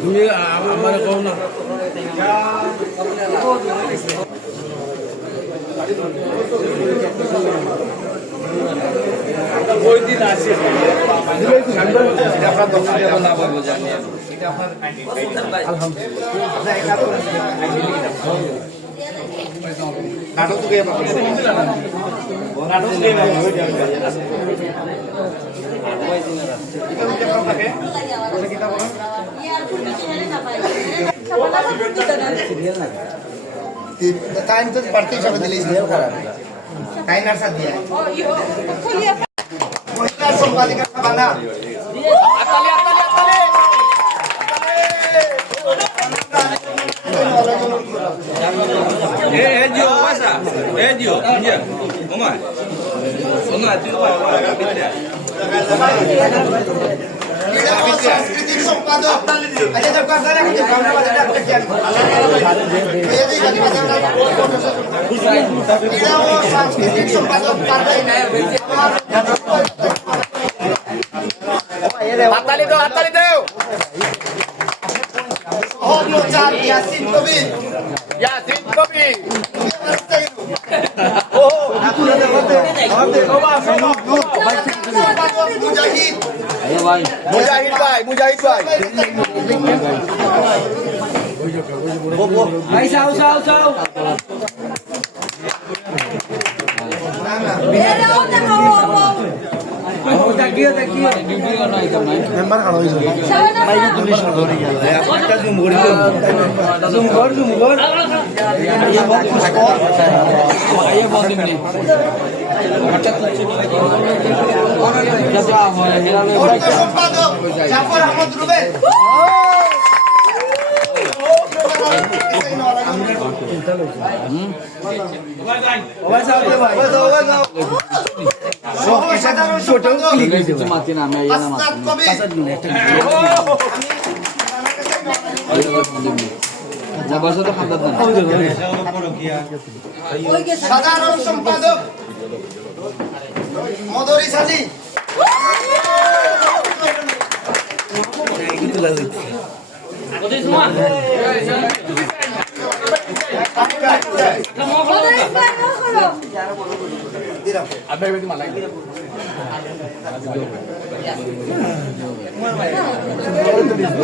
তুমি আমার কও না ওই দিন আসে আপনার দোকান দেব না বলবো জানি এটা আপনার আলহামদুলিল্লাহ নাটক তো কে নাটক কে টাইম তো পারতে হিসাবে দিলেই টাইম আর সাথ দিয়া মহিলা সম্পাদিকা বানা আতালি আতালি আতালি জিও পয়সা জিও ইয়ে ওমা ওমা জিও সাংস্কৃতিক সম্পাদক আচ্ছা তো কথা রাখি আমরা বাজারটা দেখি সাংস্কৃতিক সম্পাদক হাততালি দাও ইয়াসিন কবির মুজাহিদ ভাই ভাই সাউ তাকিও মেম্বার খাড়া হইছে ভাই পুলিশ ধরে গেল একটা জুম কর আইয়ে বন্ধ নি সম্পাদক জাফর আহমদ রুবেল সাধারণ সম্পাদক মদরিস আলী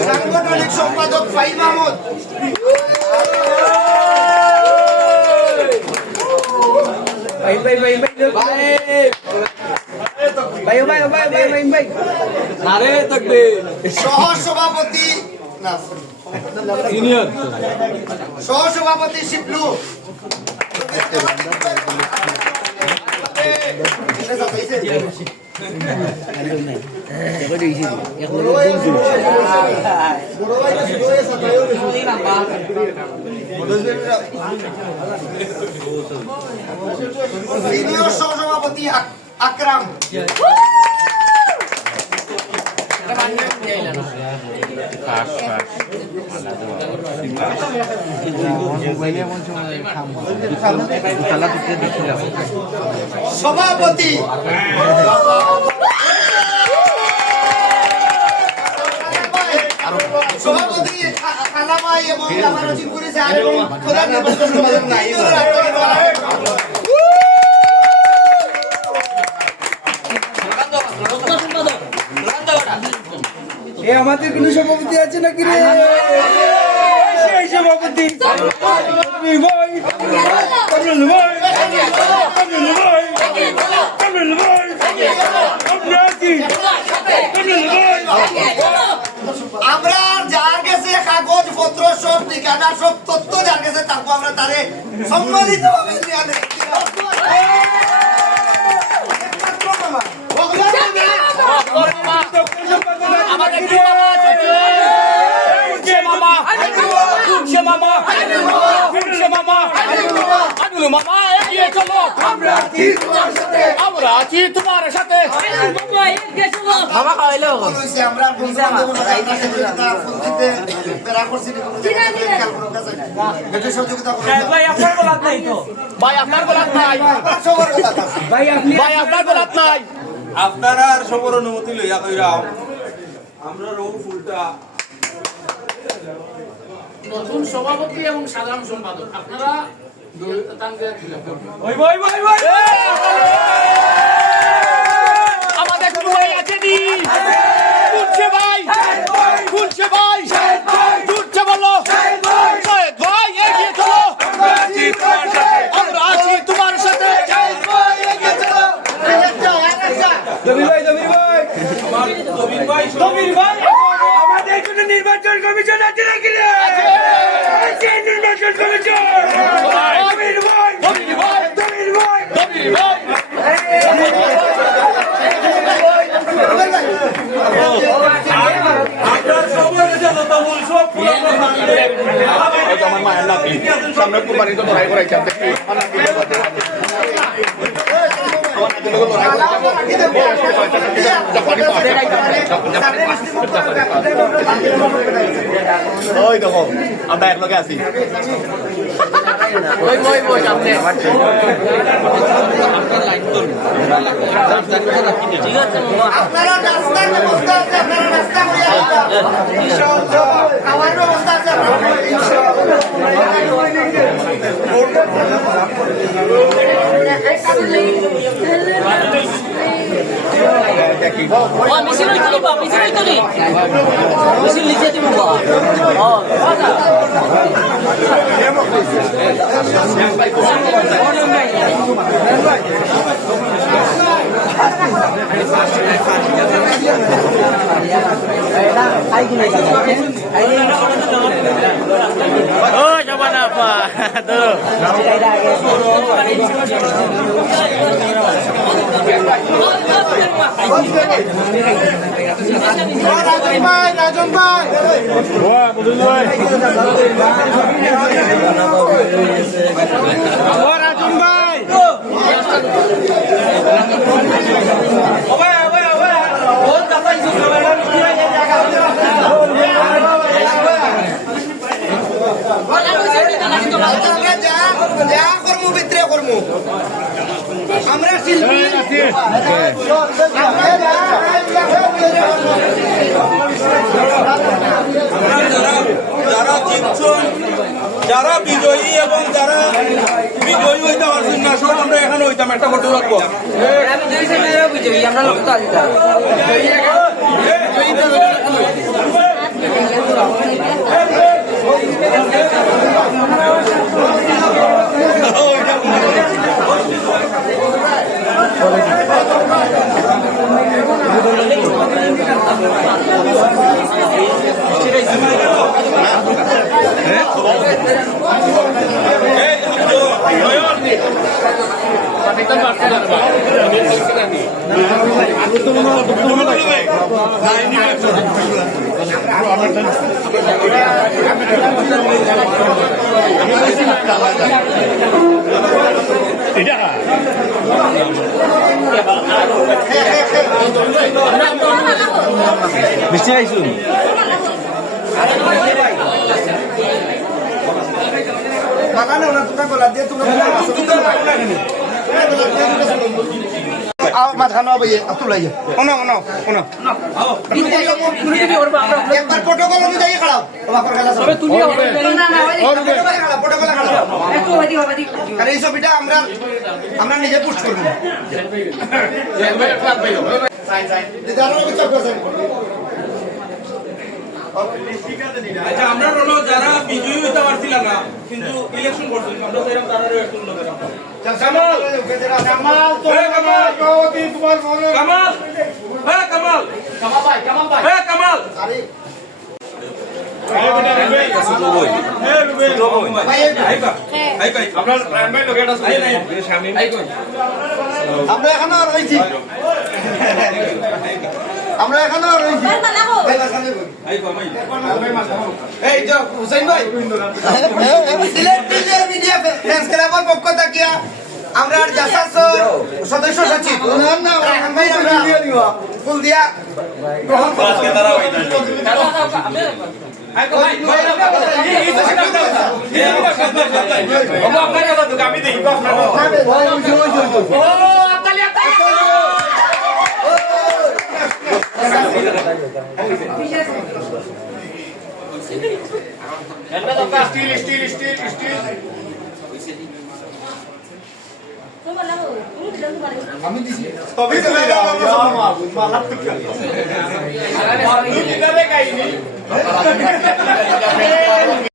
সাংগঠনিক সম্পাদক ফাইল মাহমুদ সহসভাপতি শিবলু সিনিয়র সহসভাপতি আকরাম সভাপতি খালামাই এবং আমার জিপুরি স্যার এবং প্রধান নির্বাচন সম্পাদক নাই এ আমাদের কোনো সভাপতি আছে নাকি রে সেই সভাপতি আমরা যার কাছে কাগজ পত্র সব ঠিকানা সব তথ্য যার কাছে তারপর আমরা তারে সম্মানিত ভাবে মামা এগিয়ে চলো আমরা আছি তোমার সাথে আমরা আছি তোমার সাথে বাবা খাওয়াইলো বলছি আমরা বন্ধু ফোন দিতে বেড়া করছি একটু সহযোগিতা করুন ভাই আপনার বলাত নাই তো ভাই আপনার গোলাপ নাই সবার কথা আছে ভাই আপনি ভাই আপনার গোলাপ নাই আপনারা আর সবর অনুমতি লইয়া কইরাও আমরা রৌ ফুলটা নতুন সভাপতি এবং সাধারণ সম্পাদক আপনারা ওই ভাই ভাই ভাই আমাদের কোনো ভাই আছে নি কুলছে ভাই কুলছে ভাই জুটছে বলো শহীদ ভাই এগিয়ে চলো আমরা আছি তোমার সাথে জমির ভাই আমার জমির ভাই আমাদের জন্য নির্বাচন কমিশন আছে নাকি রে আছে নির্বাচন কমিশন আমির ভাই জমির ভাই আমির ভাই জমির ভাই আপনার সবর কাছে যত ভুল সব পুরো আমার মায়ের নাতি সামনে কুরবানি তো লড়াই করাইছে দেখি ওই দেখো আমরা একলগে আছি ওই ওই ওই সামনে ঠিক আছে আপনারা নাস্তার ব্যবস্থা আছে আপনারা নাস্তা করে ইনশাআল্লাহ খাওয়ার ব্যবস্থা আছে মিছিল হইতো বা মিছিল হইতো নি মিছিল লিখে দিব ও জবানা পা তো রাজন ভাই আমরা যা কর্ম ভিতরে কর্ম আমরা শিল্পী যারা জিতছেন যারা বিজয়ী এবং যারা বিজয়ী হইতে পারছেন না সব আমরা এখানে হইতাম একটা ফটো রাখবো আমরা লোক তো মিষ্টি আইসুন বাগানে ওনা তোমরা গলা দিয়ে তোমরা মাঝখানে হবে তুলাই একবার প্রোটোকল অনুযায়ী খারাপ আর এই ছবিটা আমরা আমরা নিজে পোস্ট করবো আচ্ছা আমরা হলো যারা বিজয়ী হইতে পারছিল না কিন্তু ইলেকশন করছিল আমরা তো এরকম তারা একটু লোক কামাল কামাল হ্যাঁ কামাল হ্যাঁ কামাল আমরা এখনো রয়েছি আমরা এখনো রয়েছি এই যে হুসাইন ভাই সিলেট মিডিয়া ফ্রেন্ডস ক্লাবের পক্ষ থেকে আমরা জাসাস সদস্য সচিব ফুল দিয়া গ্রহণ আমি দিছি তবে